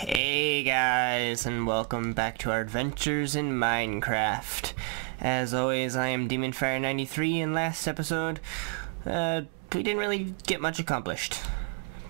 Hey guys, and welcome back to our adventures in Minecraft. As always, I am DemonFire93, and last episode, we didn't really get much accomplished.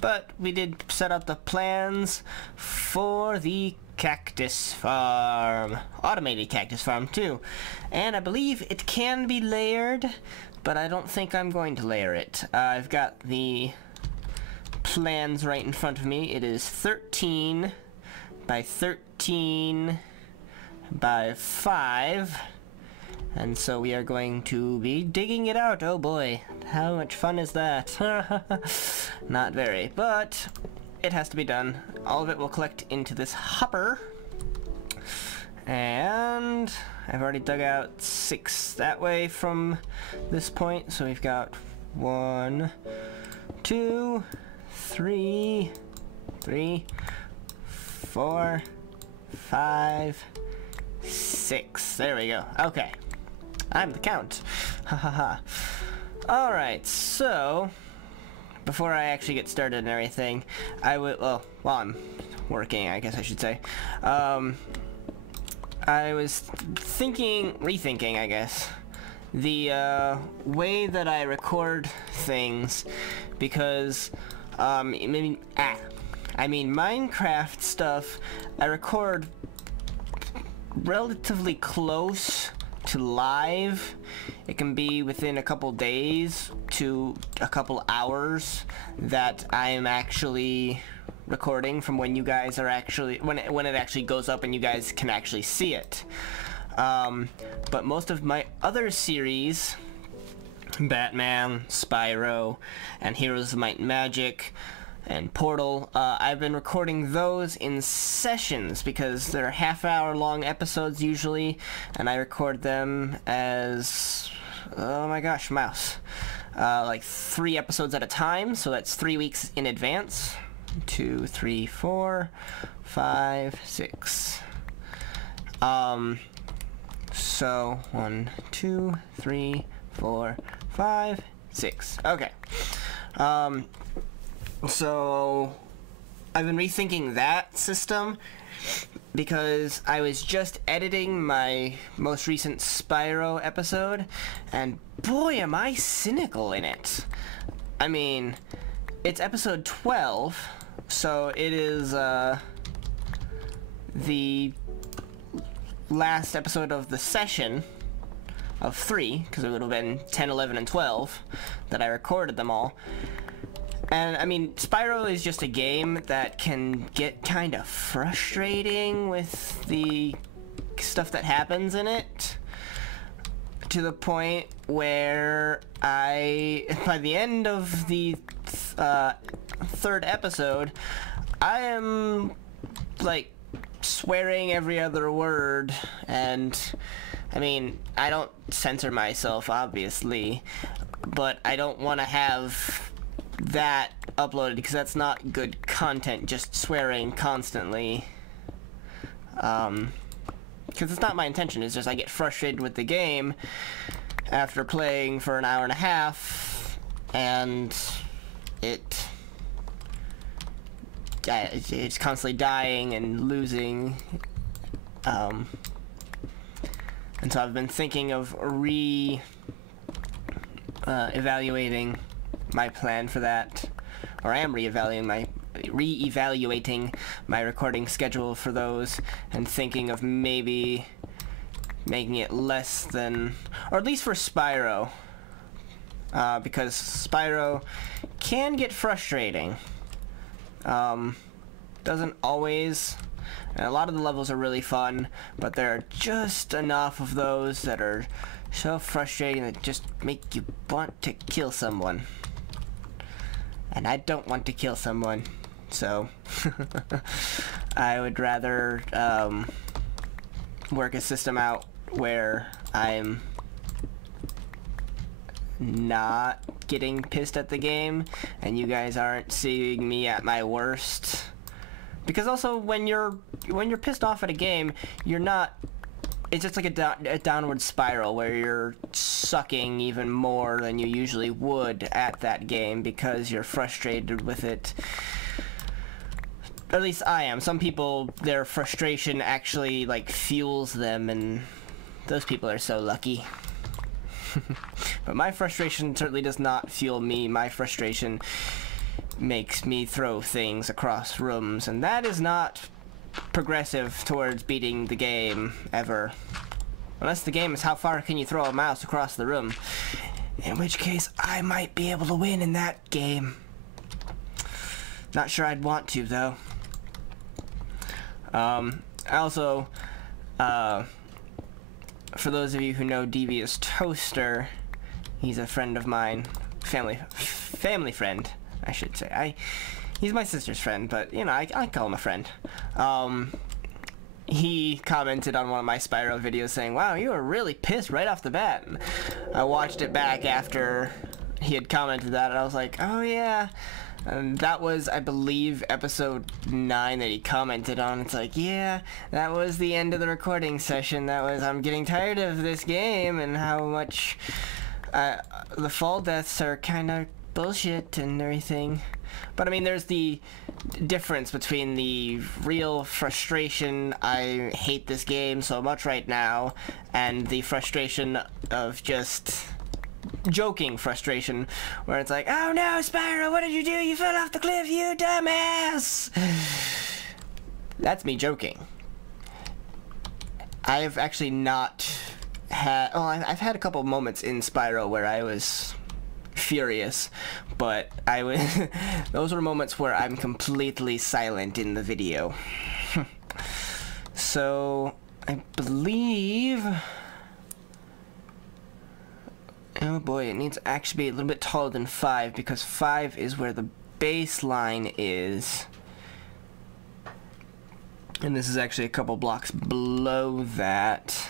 But we did set up the plans for the cactus farm. Automated cactus farm, too. And I believe it can be layered, but I don't think I'm going to layer it. I've got the plans right in front of me. It is 13 by 13 by 5, and so we are going to be digging it out. Oh boy, how much fun is that? Not very, but it has to be done. All of it will collect into this hopper, and I've already dug out 6 that way from this point, so we've got 1, 2, 3, 4, 5, 6. There we go. Okay. I'm the count. Ha ha ha. Alright, so before I actually get started and everything, I will, well, while I'm working, I guess I should say, I was rethinking, I guess, the way that I record things, because I mean Minecraft stuff I record relatively close to live. It can be within a couple days to a couple hours that I'm actually recording from when you guys are actually when it actually goes up and you guys can actually see it. But most of my other series, Batman, Spyro, and Heroes of Might and Magic, and Portal, I've been recording those in sessions because they're half-hour long episodes usually, and I record them as, oh my gosh, mouse, like 3 episodes at a time, so that's 3 weeks in advance. 2, 3, 4, 5, 6. So 1, 2, 3, 4, 5, 6. Okay. So I've been rethinking that system because I was just editing my most recent Spyro episode, and boy am I cynical in it. I mean, it's episode 12, so it is the last episode of the session of 3, because it would have been 10, 11, and 12 that I recorded them all. And I mean, Spyro is just a game that can get kind of frustrating with the stuff that happens in it, to the point where by the end of the 3rd episode, I am like swearing every other word. And I mean, I don't censor myself, obviously, but I don't want to have that uploaded because that's not good content, just swearing constantly. Because it's not my intention, it's just I get frustrated with the game after playing for an hour and a half, and it's constantly dying and losing. And so I've been thinking of evaluating my plan for that, or I am re-evaluating my recording schedule for those, and thinking of maybe making it less than, or at least for Spyro, because Spyro can get frustrating. Doesn't always, and a lot of the levels are really fun, but there are just enough of those that are so frustrating that just make you want to kill someone. And I don't want to kill someone, so I would rather work a system out where I'm not getting pissed at the game and you guys aren't seeing me at my worst. Because also when you're pissed off at a game, you're not, it's just like a downward spiral where you're sucking even more than you usually would at that game because you're frustrated with it Or at least I am. Some people, their frustration actually, like, fuels them, and those people are so lucky. But my frustration certainly does not fuel me. My frustration makes me throw things across rooms, and that is not progressive towards beating the game, ever. Unless the game is how far can you throw a mouse across the room, in which case I might be able to win in that game. Not sure I'd want to, though. Also, for those of you who know Devious Toaster, he's a friend of mine, family friend, I should say. He's my sister's friend, but, you know, I call him a friend. He commented on one of my Spyro videos saying, "Wow, you were really pissed right off the bat." And I watched it back after he had commented that, and I was like, oh yeah. And that was, I believe, episode 9 that he commented on. It's like, yeah, that was the end of the recording session. That was, I'm getting tired of this game and how much the fall deaths are kind of bullshit and everything. But I mean, there's the difference between the real frustration, I hate this game so much right now, and the frustration of just joking frustration, where it's like, oh no, Spyro, what did you do? You fell off the cliff, you dumbass! That's me joking. I've actually not had, well, I've had a couple moments in Spyro where I was furious, but I was those were moments where I'm completely silent in the video. So I believe, oh boy, it needs to actually be a little bit taller than 5, because 5 is where the baseline is, and this is actually a couple blocks below that.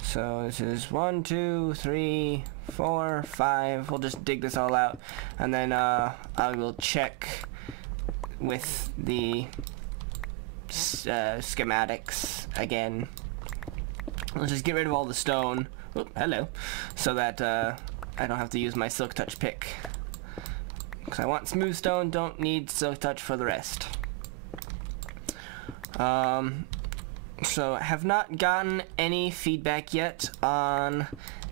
So this is 1, 2, 3, 4, 5. We'll just dig this all out, and then I will check with the schematics again. Let's just get rid of all the stone. Oh, hello. So that I don't have to use my Silk Touch pick. Because I want smooth stone, don't need Silk Touch for the rest. So I have not gotten any feedback yet on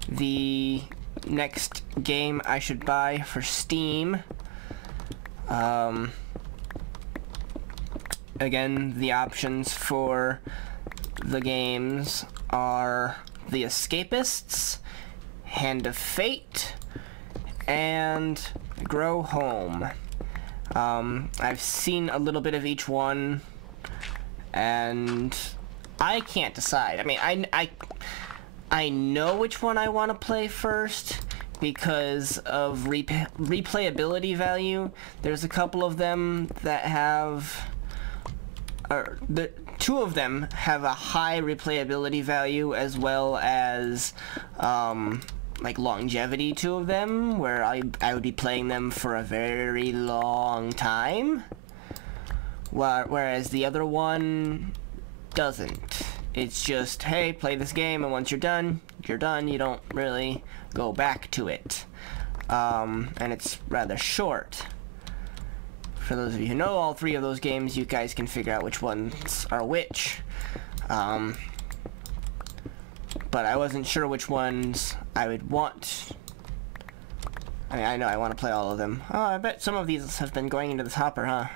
the next game I should buy for Steam. Again, the options for the games are The Escapists, Hand of Fate, and Grow Home. I've seen a little bit of each one, and I can't decide. I mean, I know which one I want to play first because of replayability value. There's a couple of them that have, or the two of them have a high replayability value, as well as like longevity. Two of them where I would be playing them for a very long time, whereas the other one doesn't. It's just, hey, play this game, and once you're done, you're done. You don't really go back to it. And it's rather short. For those of you who know all 3 of those games, you guys can figure out which ones are which. But I wasn't sure which ones I would want. I mean, I know I want to play all of them. Oh, I bet some of these have been going into this hopper, huh?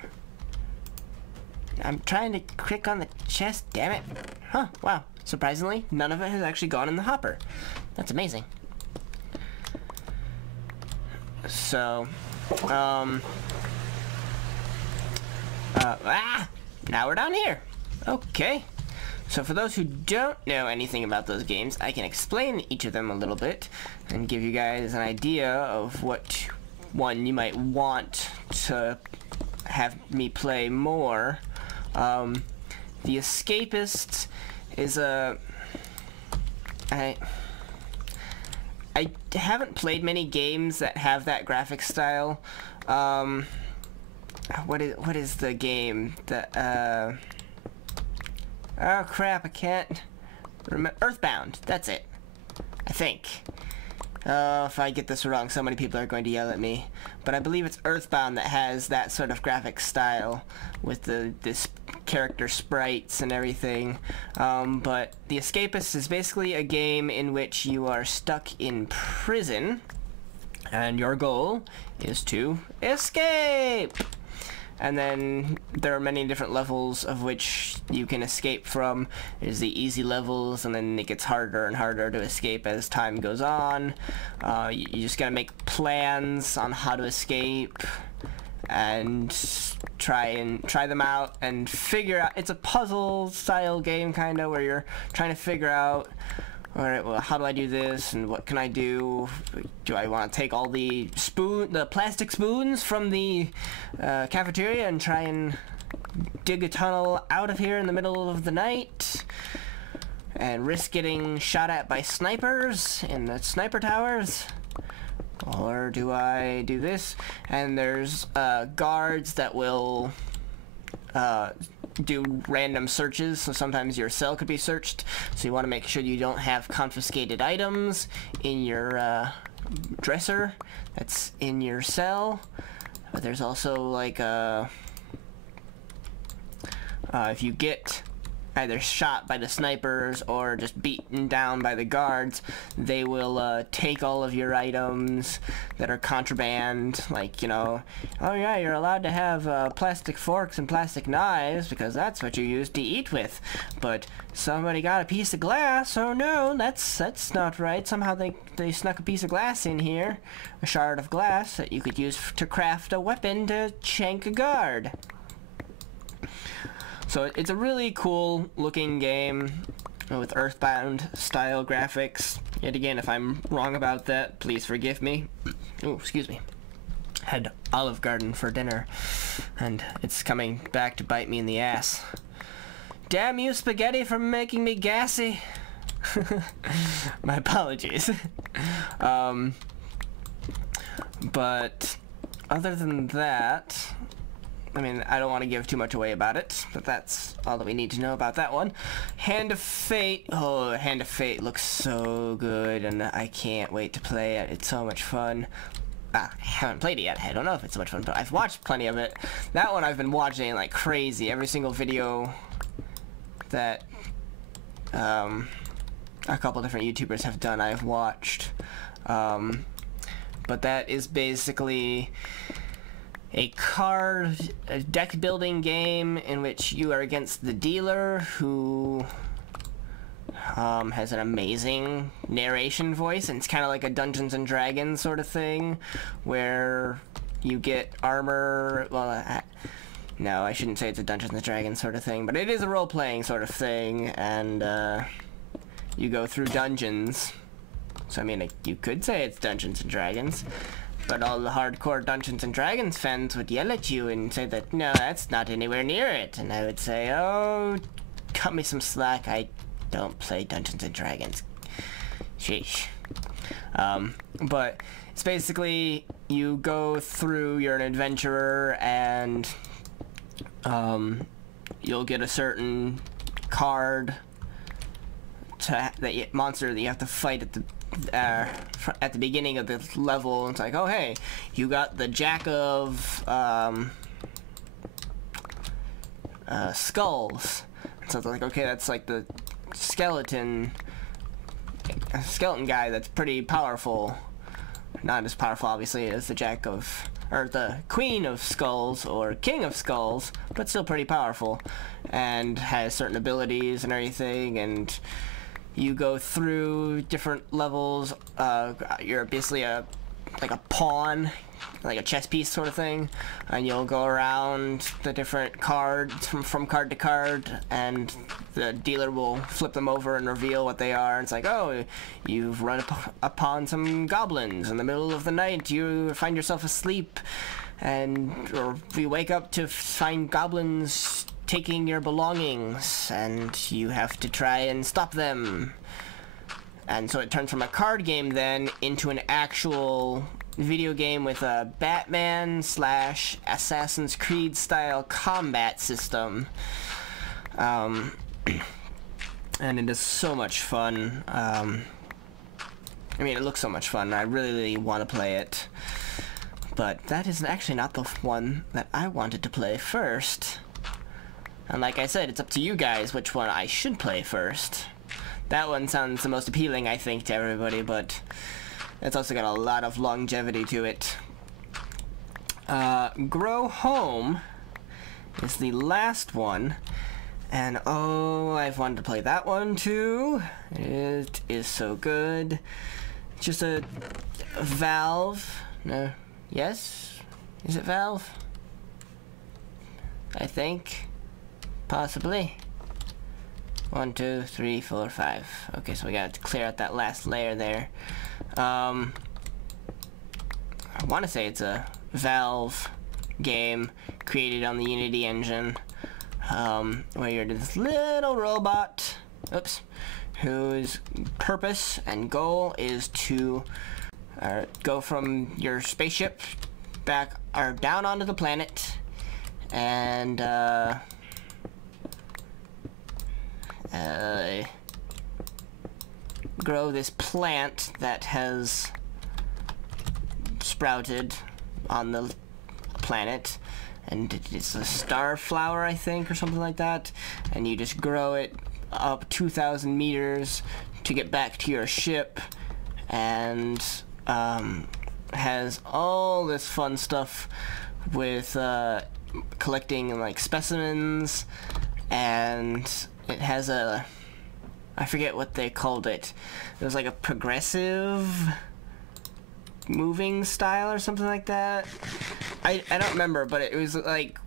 I'm trying to click on the chest, damn it. Huh, wow. Surprisingly, none of it has actually gone in the hopper. That's amazing. So, now we're down here. Okay. So for those who don't know anything about those games, I can explain each of them a little bit and give you guys an idea of what one you might want to have me play more. The Escapists is a... I haven't played many games that have that graphic style. What is the game that, oh crap, I can't remember. Earthbound, that's it, I think. If I get this wrong, so many people are going to yell at me. But I believe it's Earthbound that has that sort of graphic style with this character sprites and everything. But The Escapist is basically a game in which you are stuck in prison, and your goal is to escape. And then there are many different levels of which you can escape from. There's the easy levels, and then it gets harder and harder to escape as time goes on. You just gotta make plans on how to escape and try them out and figure out. It's a puzzle style game kinda, where you're trying to figure out, alright, well, how do I do this, and what can I do? Do I want to take all the plastic spoons from the cafeteria and try and dig a tunnel out of here in the middle of the night and risk getting shot at by snipers in the sniper towers? Or do I do this? And there's guards that will do random searches, so sometimes your cell could be searched, so you want to make sure you don't have confiscated items in your dresser that's in your cell. But there's also like if you get either shot by the snipers or just beaten down by the guards, they will take all of your items that are contraband, like, you know, oh yeah, you're allowed to have plastic forks and plastic knives because that's what you use to eat with, but somebody got a piece of glass, oh no, that's not right, somehow they snuck a piece of glass in here, a shard of glass that you could use to craft a weapon to shank a guard. So it's a really cool looking game with Earthbound style graphics. Yet again, if I'm wrong about that, please forgive me. Oh, excuse me. Had Olive Garden for dinner, and it's coming back to bite me in the ass. Damn you, spaghetti, for making me gassy. My apologies. But other than that, I mean, I don't want to give too much away about it, but that's all that we need to know about that one. Hand of Fate. Oh, Hand of Fate looks so good, and I can't wait to play it. It's so much fun. I haven't played it yet. I don't know if it's so much fun, but I've watched plenty of it. That one I've been watching like crazy. Every single video that a couple different YouTubers have done, I've watched. But that is basically a deck building game in which you are against the dealer, who has an amazing narration voice, and it's kind of like a Dungeons and Dragons sort of thing, where you get armor. Well, no, I shouldn't say it's a Dungeons and Dragons sort of thing, but it is a role-playing sort of thing, and you go through dungeons. So I mean, you could say it's Dungeons and Dragons, but all the hardcore Dungeons and Dragons fans would yell at you and say that, no, that's not anywhere near it. And I would say, oh, cut me some slack. I don't play Dungeons and Dragons. Sheesh. But it's basically, you go through, you're an adventurer, and you'll get a certain card monster that you have to fight at the beginning of the level. It's like, oh hey, you got the Jack of Skulls. So it's like, okay, that's like the skeleton guy that's pretty powerful. Not as powerful, obviously, as the Jack of, or the Queen of Skulls or King of Skulls, but still pretty powerful, and has certain abilities and everything. And you go through different levels. You're basically like a pawn, like a chess piece sort of thing, and you'll go around the different cards from card to card, and the dealer will flip them over and reveal what they are. And it's like, oh, you've run upon some goblins in the middle of the night. You find yourself asleep, or you wake up to find goblins taking your belongings, and you have to try and stop them. And so it turns from a card game then into an actual video game with a Batman / Assassin's Creed style combat system. And it is so much fun. I mean, it looks so much fun. I really want to play it. But that is actually not the one that I wanted to play first. And like I said, it's up to you guys which one I should play first. That one sounds the most appealing, I think, to everybody, but it's also got a lot of longevity to it. Grow Home is the last one. And oh, I've wanted to play that one too. It is so good. Just a Valve. No. Yes? Is it Valve? I think. Possibly. 1, 2, 3, 4, 5. Okay, so we got to clear out that last layer there. I want to say it's a Valve game created on the Unity engine, where you're this little robot, oops, whose purpose and goal is to go from your spaceship back or down onto the planet and grow this plant that has sprouted on the planet, and it's a star flower, I think, or something like that, and you just grow it up 2,000 meters to get back to your ship, and has all this fun stuff with collecting like specimens, and it has a, I forget what they called it. It was like a progressive moving style or something like that. I don't remember, but it was like,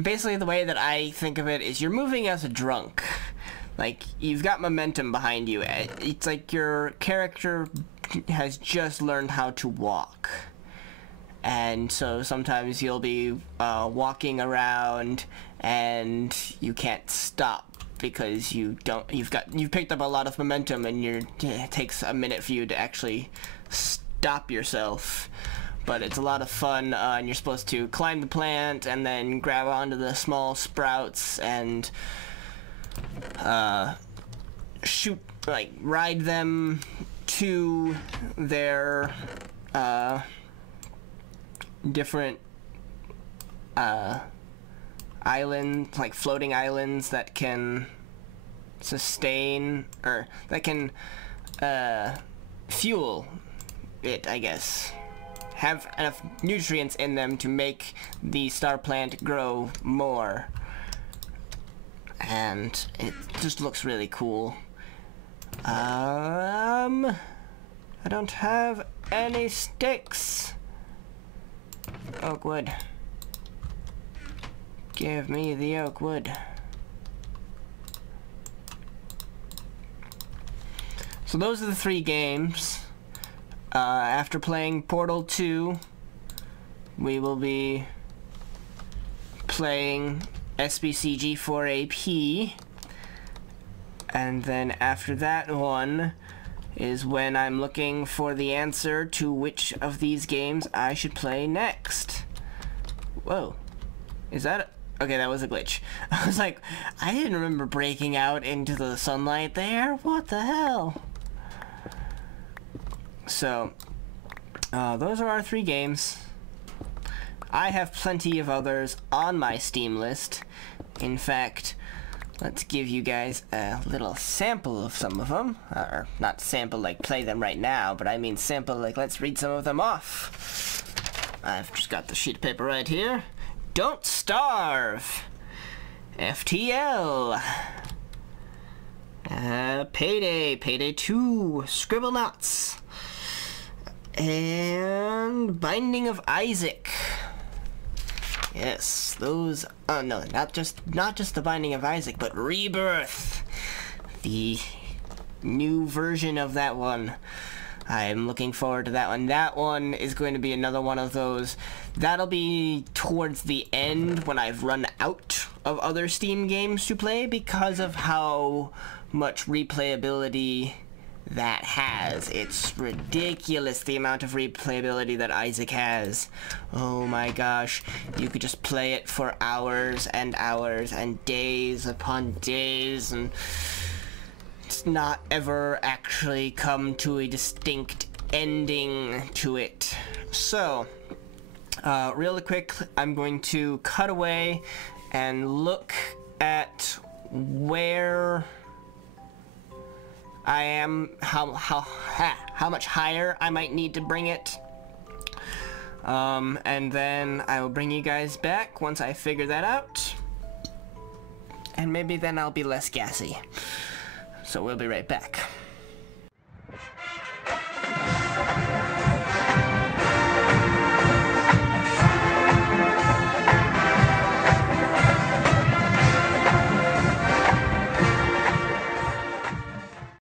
basically the way that I think of it is you're moving as a drunk. Like, you've got momentum behind you. It's like your character has just learned how to walk. And so sometimes you'll be walking around and you can't stop because you've picked up a lot of momentum, and it takes a minute for you to actually stop yourself. But it's a lot of fun, and you're supposed to climb the plant and then grab onto the small sprouts and shoot, like, ride them to their different islands, like floating islands that can sustain, or that can fuel it, I guess. Have enough nutrients in them to make the star plant grow more. And it just looks really cool. I don't have any sticks. Oak wood. Give me the oak wood. So those are the 3 games. After playing Portal 2, we will be playing SBCG4AP, and then after that one is when I'm looking for the answer to which of these games I should play next. Whoa. Is that okay, that was a glitch. I was like, I didn't remember breaking out into the sunlight there. What the hell? So, those are our 3 games. I have plenty of others on my Steam list. In fact, let's give you guys a little sample of some of them. Or, not sample like play them right now, but I mean sample like let's read some of them off. I've just got the sheet of paper right here. Don't Starve! FTL! Payday 2, Scribblenauts, and Binding of Isaac. Yes, those. Oh no, not just the Binding of Isaac, but Rebirth, the new version of that one. I'm looking forward to that one. That one is going to be another one of those. That'll be towards the end when I've run out of other Steam games to play because of how much replayability that has. It's ridiculous the amount of replayability that Isaac has. Oh my gosh. You could just play it for hours and hours and days upon days, and might not ever actually come to a distinct ending to it. So, really quick, I'm going to cut away and look at where I am, how much higher I might need to bring it. And then I will bring you guys back once I figure that out. And maybe then I'll be less gassy. So we'll be right back.